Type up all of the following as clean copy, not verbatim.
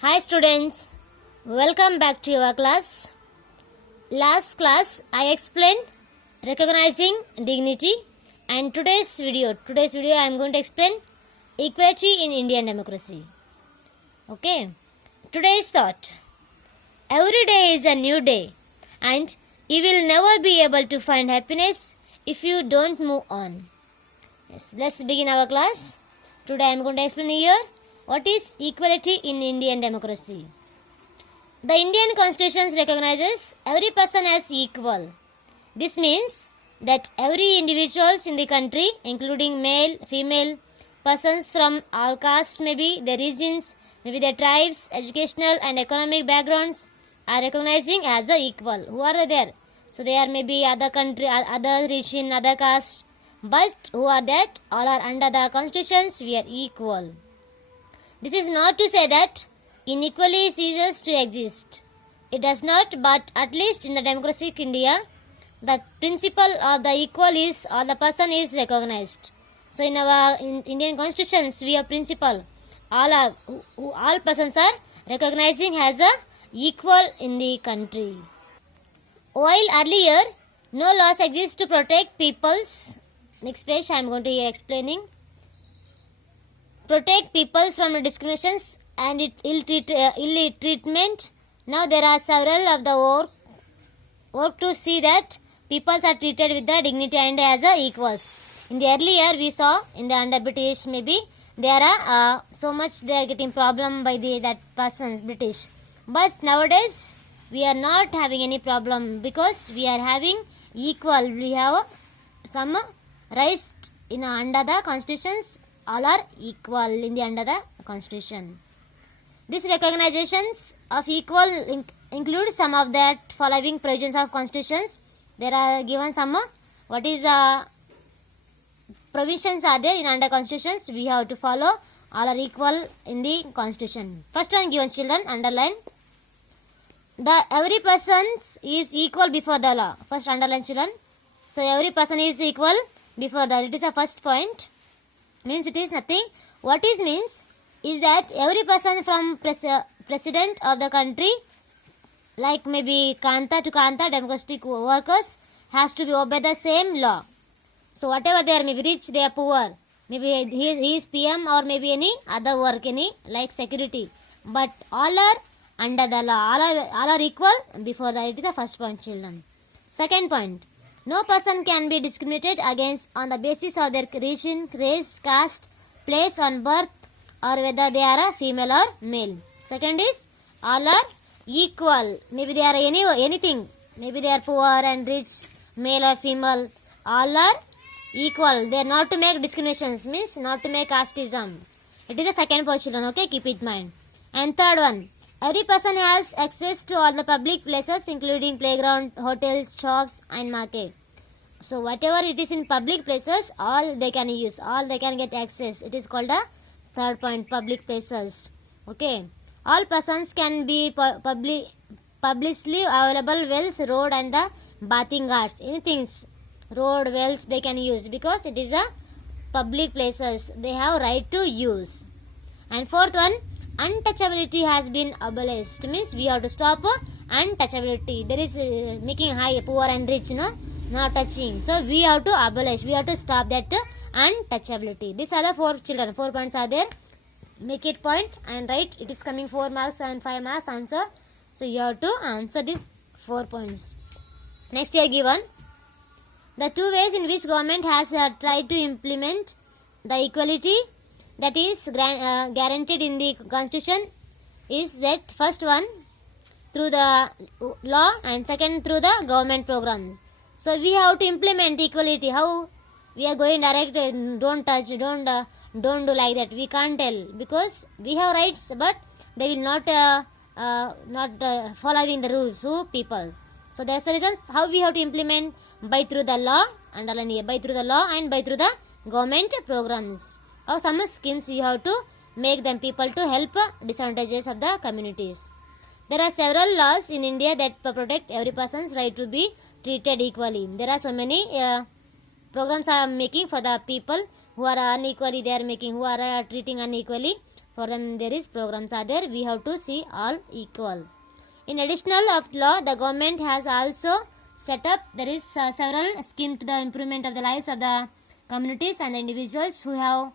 Hi students, welcome back to your class. Last class I explained recognizing dignity, and today's video I am going to explain equality in Indian democracy. Okay, today's thought: every day is a new day, and you will never be able to find happiness if you don't move on. Yes, let's begin our class. Today I am going to explain here what is equality in Indian democracy. The Indian Constitution recognizes every person as equal. This means that every individuals in the country, including male, female, persons from all castes, maybe their regions, maybe their tribes, educational and economic backgrounds, are recognizing as a equal. Who are there? So they are maybe other country, other region, other caste, but who are that? All are under the constitutions. We are equal. This is not to say that inequality ceases to exist. It does not, but at least in the democratic India, the principle of the equal is, or the person is recognized. So in our Indian constitutions, we have principle. All persons are recognizing as a equal in the country. While earlier, no laws exist to protect people's. Next page, I am going to be explaining. Protect people from discriminations and ill treatment. Now there are several of the work to see that people are treated with the dignity and as a equals. In the earlier we saw in the under British, maybe there are so much they are getting problem by that persons British. But nowadays we are not having any problem because we are having equal. We have some rights in under the constitutions. All are equal in the under the constitution. These recognitions of equal include some of that following provisions of constitutions. There are given some what is provisions are there in under constitutions. We have to follow. All are equal in the constitution. First one given, children, underline. The every person is equal before the law. First underline, children. So every person is equal before the law. It is a first point. Means it is nothing. What is means is that every person from president of the country, like maybe Kanta to Kanta, democratic workers, has to be obey the same law. So whatever they are, maybe rich, they are poor, maybe he is PM or maybe any other work, any like security, but all are under the law. All are equal before that. It is the first point, children. Second point: no person can be discriminated against on the basis of their region, race, caste, place on birth, or whether they are a female or male. Second is all are equal. Maybe they are anything. Maybe they are poor and rich, male or female. All are equal. They are not to make discriminations. Means not to make casteism. It is the second point, children. Okay, keep it in mind. And third one: every person has access to all the public places, including playground, hotels, shops, and market. So whatever it is in public places, all they can use, all they can get access. It is called a third point, public places. Okay. All persons can be publicly available wells, road, and the bathing ghats. Anything, road, wells, they can use because it is a public places. They have right to use. And fourth one: untouchability has been abolished. Means we have to stop untouchability. There is making high, poor and rich, not touching. So we have to abolish. We have to stop that untouchability. These are the four, children. 4 points are there. Make it point and write. It is coming 4 marks and 5 marks answer. So you have to answer these 4 points. Next year given the 2 ways in which government has tried to implement the equality that is guaranteed in the constitution is that first one through the law and second through the government programs. So we have to implement equality. How we are going direct? Don't touch, don't do like that. We can't tell because we have rights, but they will not following the rules. Who people? So that's the reasons how we have to implement by through the law. Underline here, by through the law and by through the government programs. Or some schemes you have to make them people to help disadvantages of the communities. There are several laws in India that protect every person's right to be treated equally. There are so many programs are making for the people who are unequally, they are making, who are treating unequally. For them there is programs are there. We have to see all equal. In additional of law, the government has also set up there is several schemes to the improvement of the lives of the communities and the individuals who have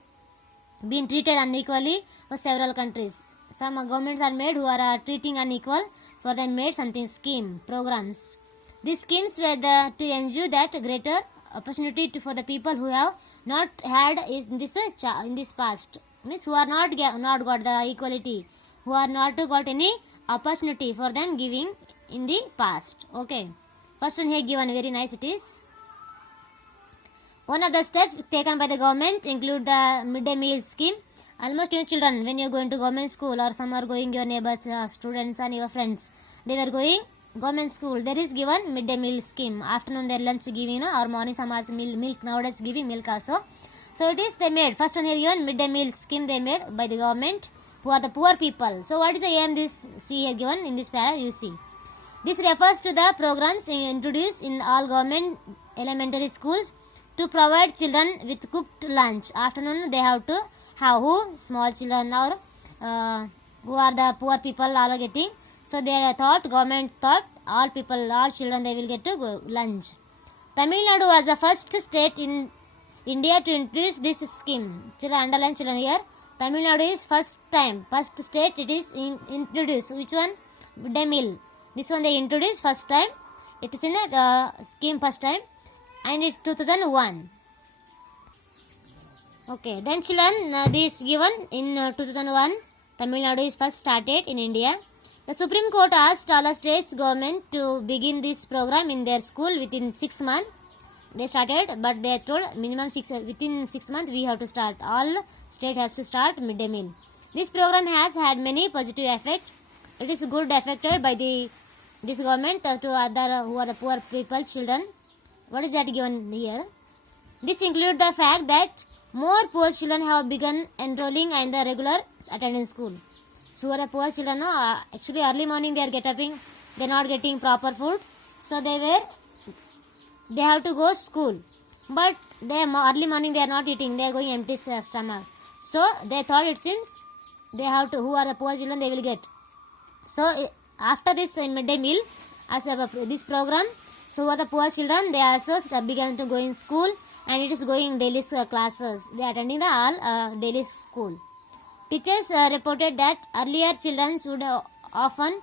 been treated unequally for several countries. Some governments are made who are treating unequal. For them made something scheme programs. These schemes were to ensure that greater opportunity for the people who have not had in this past, means who are not got the equality, who are not got any opportunity for them giving in the past. Okay, first one here given very nice it is. One of the steps taken by the government include the midday meal scheme. Almost your children, when you are going to government school or some are going your neighbors, students and your friends, they were going government school. There is given midday meal scheme. Afternoon their lunch giving, or morning some are milk, nowadays giving milk also. So it is they made. First one here given midday meal scheme they made by the government who are the poor people. So what is the aim this see here given in this para you see. This refers to the programs introduced in all government elementary schools to provide children with cooked lunch. Afternoon they have to have who? Small children or who are the poor people all are getting. So they thought, government thought all people, all children they will get to go lunch. Tamil Nadu was the first state in India to introduce this scheme. Children underline children here. Tamil Nadu is first state it is introduced. Which one? Midday meal. This one they introduced first time. It is in the scheme first time and it's 2001. Okay, then children, this given in 2001, Tamil Nadu is first started in India. The Supreme Court asked all the states government to begin this program in their school within 6 months. They started, but they told minimum within 6 months we have to start. All state has to start midday meal. This program has had many positive effects. It is good affected by this government to other who are the poor people children. What is that given here? This includes the fact that more poor children have begun enrolling in the regular attendance school. So the poor children, actually early morning they are getting, they are not getting proper food. So they have to go school. But early morning they are not eating, they are going empty stomach. So they thought it seems they have to, who are the poor children they will get. So after this midday meal, as this program, so who are the poor children, they also began to go in school. And it is going daily classes. They are attending the all daily school. Teachers reported that earlier children would often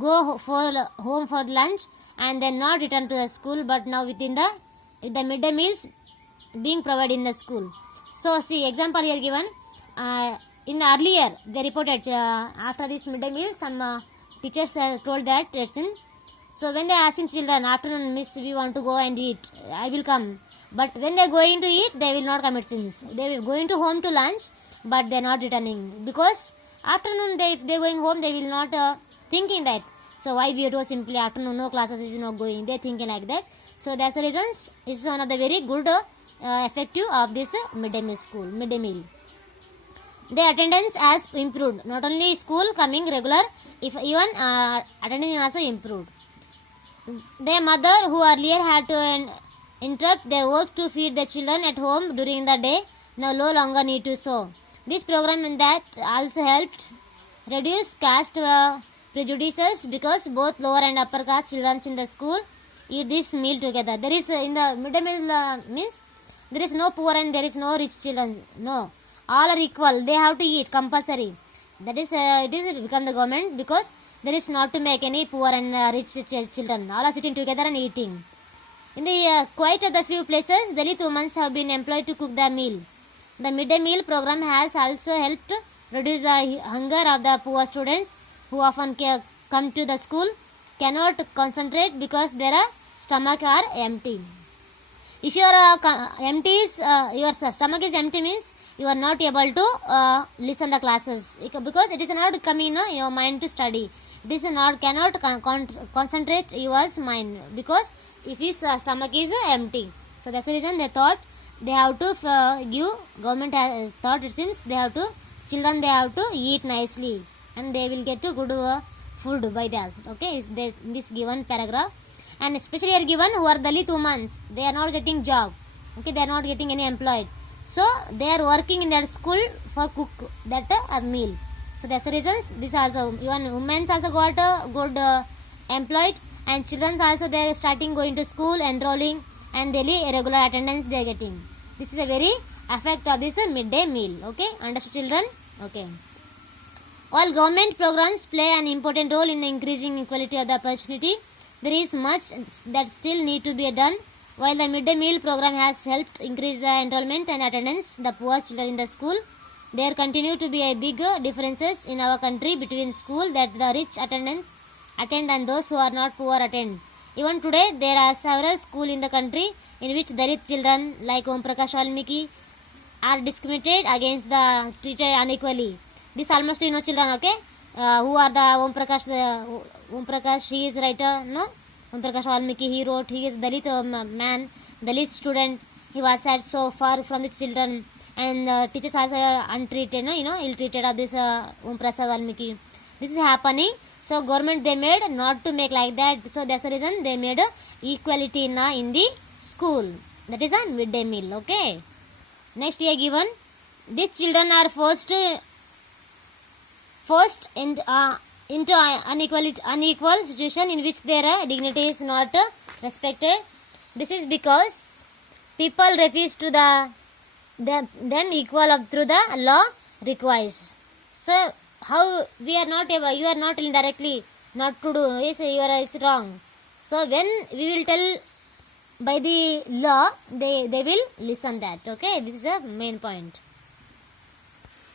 go home for lunch and then not return to the school. But now within the midday meals being provided in the school. So see example here given. In earlier they reported after this midday meal some teachers told that it's in. So when they are asking children, afternoon miss we want to go and eat, I will come. But when they are going to eat, they will not come it seems. They will going to home to lunch, but they are not returning. Because afternoon if they are going home, they will not thinking that. So why we do simply afternoon no classes is not going. They thinking like that. So that's the reasons. This is one of the very good effective of this midday meal. The attendance has improved. Not only school coming regular, if even attending also improved. Their mother who earlier had to interrupt their work to feed the children at home during the day now no longer need to so. This program that also helped reduce caste prejudices because both lower and upper caste children in the school eat this meal together. There is in the midday meal means there is no poor and there is no rich children. No, all are equal. They have to eat compulsory. That is it is become the government because there is not to make any poor and rich children. All are sitting together and eating. In the quite other few places, Dalit women have been employed to cook the meal. The midday meal program has also helped reduce the hunger of the poor students who often come to the school, cannot concentrate because their stomach are empty. If your your stomach is empty means you are not able to listen the classes because it is not coming in your mind to study. It is not cannot concentrate your mind because if his stomach is empty. So that's the reason they thought they have to give government thought it seems they have to children they have to eat nicely and they will get to good food by that. Okay, is this given paragraph. And especially are given who are Dalit women, they are not getting job. Okay, they are not getting any employed. So they are working in that school for cook that meal. So that's the reasons. This also, even women's also got good employed, and children's also they are starting going to school, enrolling, and daily regular attendance they are getting. This is a very effect of this midday meal. Okay, understood, children? Okay. All government programs play an important role in increasing equality of the opportunity. There is much that still need to be done. While the midday meal program has helped increase the enrollment and attendance, the poor children in the school, there continue to be a big differences in our country between school that the rich attend and those who are not poor attend. Even today, there are several schools in the country in which Dalit children like Om Prakash Valmiki are discriminated against, the treated unequally. This almost children, okay, who are the Om Prakash, he is writer, no? Om Prakash Valmiki, he wrote, he is Dalit man, Dalit student, he was sat so far from the children, and teachers also are untreated, no, ill-treated of this Om Prakash Valmiki. This is happening, so government they made not to make like that, so that's the reason they made equality in the school. That is a midday meal, okay. Next here given, these children are forced into unequal situation in which their dignity is not respected. This is because people refuse to them equal up through the law requires. So how we are not able, you are not indirectly not to do, yes, you are, it's wrong. So when we will tell by the law, they will listen that. Okay, this is the main point.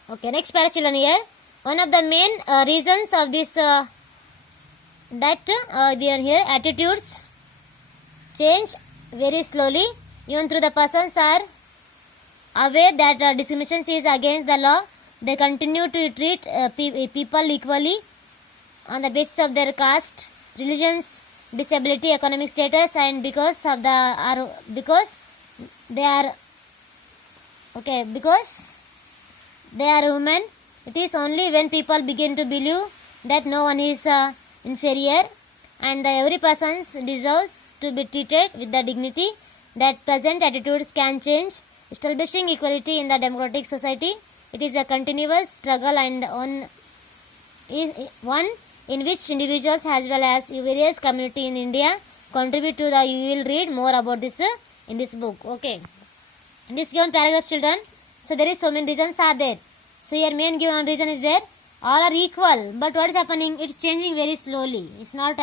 Okay, next para children here. One of the main reasons of this that they are here, attitudes change very slowly. Even though the persons are aware that discrimination is against the law, they continue to treat people equally on the basis of their caste, religions, disability, economic status, and because they are women. It is only when people begin to believe that no one is inferior and every person deserves to be treated with the dignity that present attitudes can change, establishing equality in the democratic society. It is a continuous struggle and one in which individuals as well as various community in India contribute to the. You will read more about this in this book. Okay, in this given paragraph, children. So there is so many reasons are there. So your main given reason is there. All are equal, but what is happening? It's changing very slowly. It's not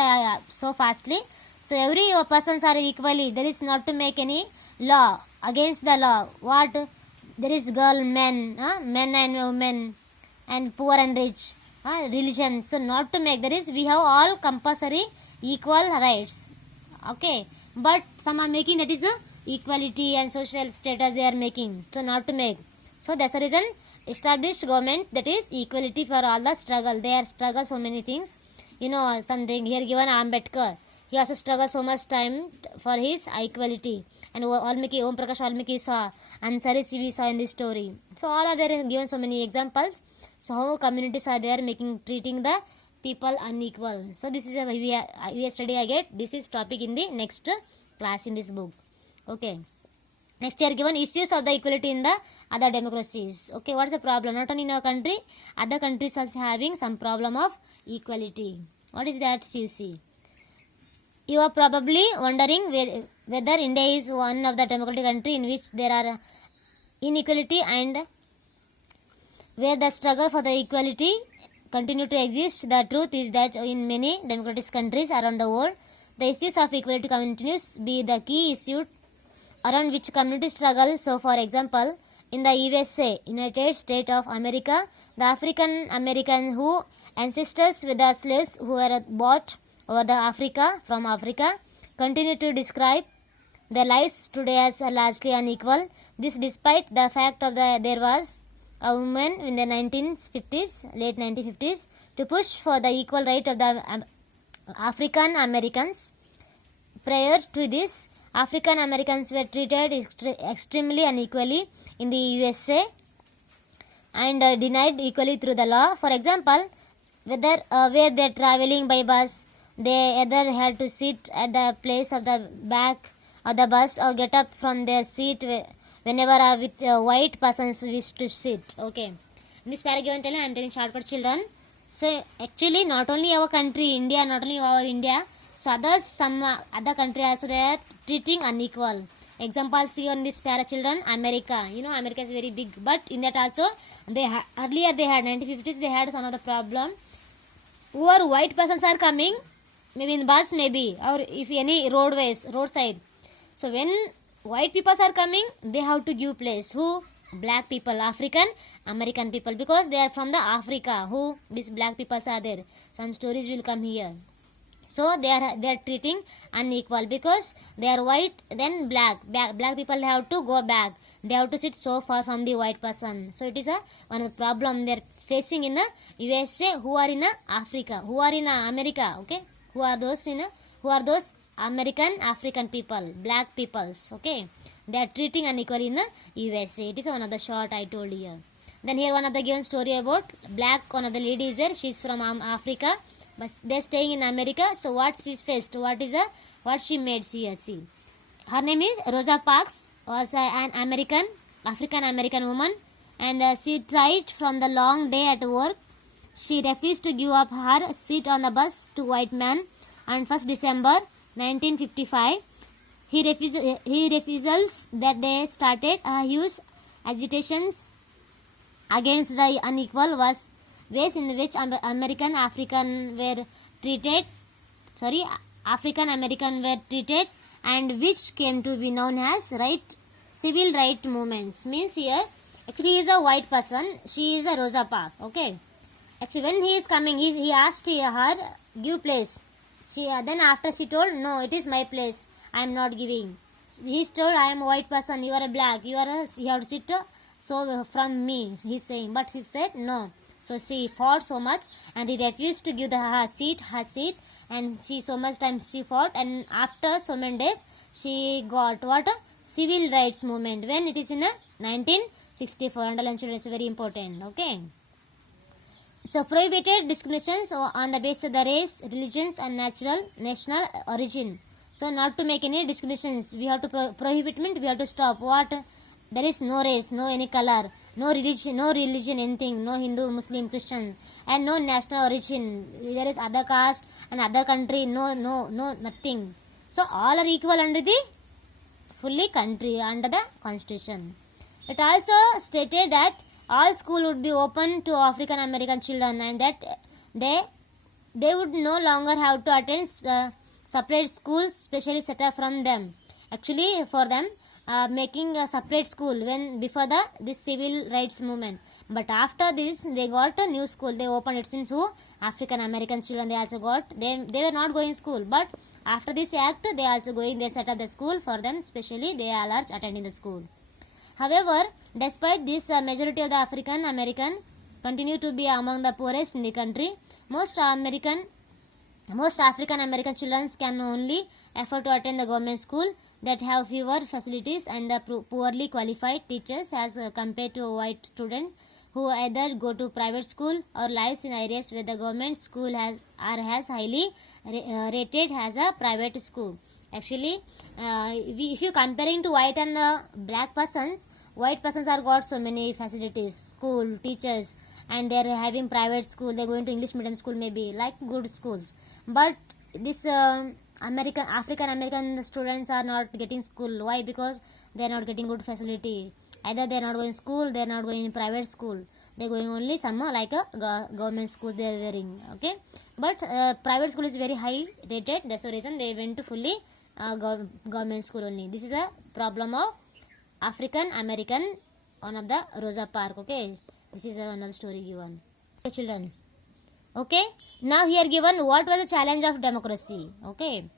so fastly. So every persons are equally. There is not to make any law against the law. What? There is girl, men, men and women, and poor and rich, religion. So not to make. There is, we have all compulsory equal rights. Okay, but some are making that is equality and social status they are making. So not to make. So that's the reason established government, that is equality for all the struggle. They are struggle so many things. Something here given Ambedkar. He also struggled so much time for his equality. And Valmiki, Om Prakash Valmiki saw, Ansari Sivi saw in this story. So all are there given so many examples. So how communities are there treating the people unequal. So this is we study again. This is topic in the next class in this book. Okay. Next year given issues of the equality in the other democracies. Okay, what's the problem? Not only in our country, other countries also having some problem of equality. What is that you see? You are probably wondering whether India is one of the democratic country in which there are inequality and where the struggle for the equality continue to exist. The truth is that in many democratic countries around the world, the issues of equality continues be the key issue around which community struggle. So for example, in the USA, United States of America, the African American who ancestors with the slaves who were bought over the Africa from Africa continue to describe their lives today as largely unequal. This despite the fact of there was a woman in the 1950s, late 1950s, to push for the equal right of the African Americans. Prior to this, African Americans were treated extremely unequally in the USA and denied equally through the law. For example, where they are traveling by bus, they either had to sit at the place of the back of the bus or get up from their seat whenever with white persons wish to sit. Okay, in this paragraph given telling, I am telling shortcut children. So actually not only our country India, not only our India, so others, some other country also they are treating unequal. Examples here in this para children, America. You know America is very big, but in that also they earlier they had 1950s they had some of the problem. Who are white persons are coming, maybe in bus maybe, or if any roadside. So when white people are coming, they have to give place. Who? Black people, African American people, because they are from the Africa. Who? These black people are there. Some stories will come here. So they are treating unequal because they are white, then black people have to go back. They have to sit so far from the white person. So it is a one of the problem they are facing in USA. Who are in Africa, who are in America. Okay, who are those American African people, black peoples. Okay, they are treating unequally in USA. It is one of the short I told here. Then here one of the given story about black, one of the lady is there. She is from Africa, but they are staying in America. So what she faced, what she made here. See, her name is Rosa Parks, was an African American woman, and she tried from the long day at work. She refused to give up her seat on the bus to white man on 1st December 1955. He refusals that they started a huge agitations against the unequal ways in which African American were treated, and which came to be known as civil right movements. Means here actually he is a white person, she is a Rosa Parks. Okay, actually when he is coming, he asked her give place. Then after she told, no, it is my place, I am not giving. He told, I am a white person, you are a black, you have to sit so from me, he is saying. But she said no. So she fought so much, and he refused to give her seat, and she so much time she fought, and after so many days she got what? Civil rights movement, when it is in 1964. Underline children, is very important. Okay, so prohibited discriminations on the basis of the race, religions, and national origin. So not to make any discriminations, we have to prohibit, means we have to stop. What? There is no race, no any color, no religion, anything, no Hindu, Muslim, Christian, and no national origin. There is other caste and other country, no, nothing. So all are equal under the fully country, under the constitution. It also stated that all school would be open to African American children, and that they would no longer have to attend separate schools specially set up from them. Actually for them making a separate school when before this civil rights movement. But after this they got a new school, they opened it. Since who? African American children, they also got, they were not going school, but after this act they also going, they set up the school for them specially, they all are attending the school. However, despite this, majority of the African American continue to be among the poorest in the country. Most African American children can only afford to attend the government school that have fewer facilities and the poorly qualified teachers as compared to white students who either go to private school or lives in areas where the government school has highly rated as a private school. Actually, if you comparing to white and black persons, white persons are got so many facilities, school, teachers, and they are having private school, they are going to English medium school, maybe like good schools. But this African American students are not getting school. Why? Because they are not getting good facility. Either they are not going school, they are not going in private school, they are going only some like a government school they are wearing. Okay, but private school is very high rated, that's the reason they went to fully government school only. This is a problem of African American, one of the Rosa Parks. Okay, this is another story given. Okay, children. Okay, now here given what was the challenge of democracy. Okay,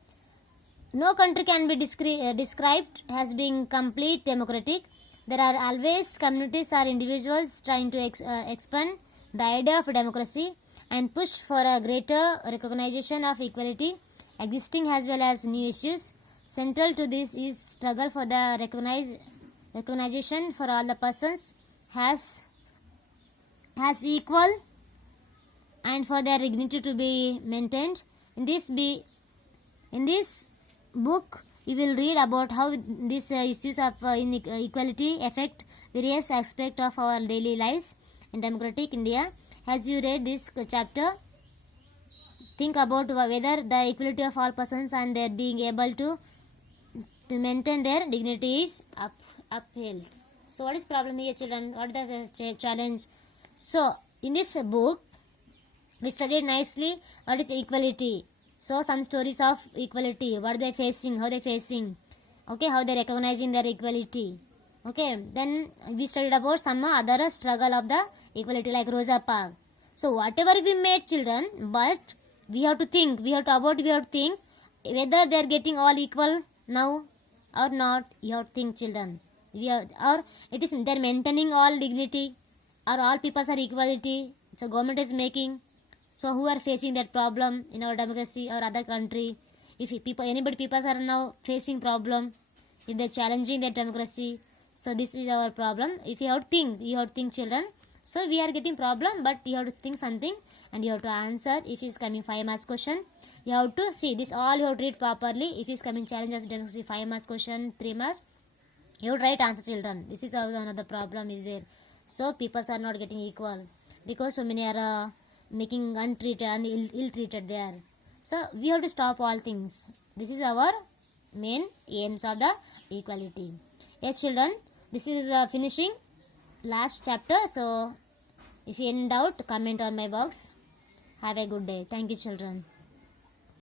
no country can be described as being complete democratic. There are always communities or individuals trying to expand the idea of democracy and push for a greater recognition of equality existing as well as new issues. Central to this is struggle for the recognition for all the persons has equal and for their dignity to be maintained. In this book, you will read about how these issues of inequality affect various aspects of our daily lives in democratic India. As you read this chapter, think about whether the equality of all persons and their being able to maintain their dignity is upheld. So what is problem here, children? What is the challenge? So in this book we studied nicely what is equality. So some stories of equality, what they facing, how they facing, okay, how they recognizing their equality. Okay, then we studied about some other struggle of the equality like Rosa Parks. So whatever we made, children, but we have to think whether they are getting all equal now or not. You have to think, children. Or it is they are maintaining all dignity, or all people are equality. So government is making. So who are facing that problem in our democracy or other country? If people are now facing problem, if they're challenging their democracy, so this is our problem. If you have to think, children. So we are getting problem, but you have to think something and you have to answer. If it's coming 5 marks question, you have to see this all, you have to read properly. If it's coming challenge of democracy 5 marks question, 3 marks, you have to write answer, children. This is how another problem is there. So people are not getting equal because so many are making untreated and ill-treated there. So we have to stop all things. This is our main aims of the equality. Yes, children, this is finishing last chapter. So if you in doubt, comment on my box. Have a good day. Thank you, children.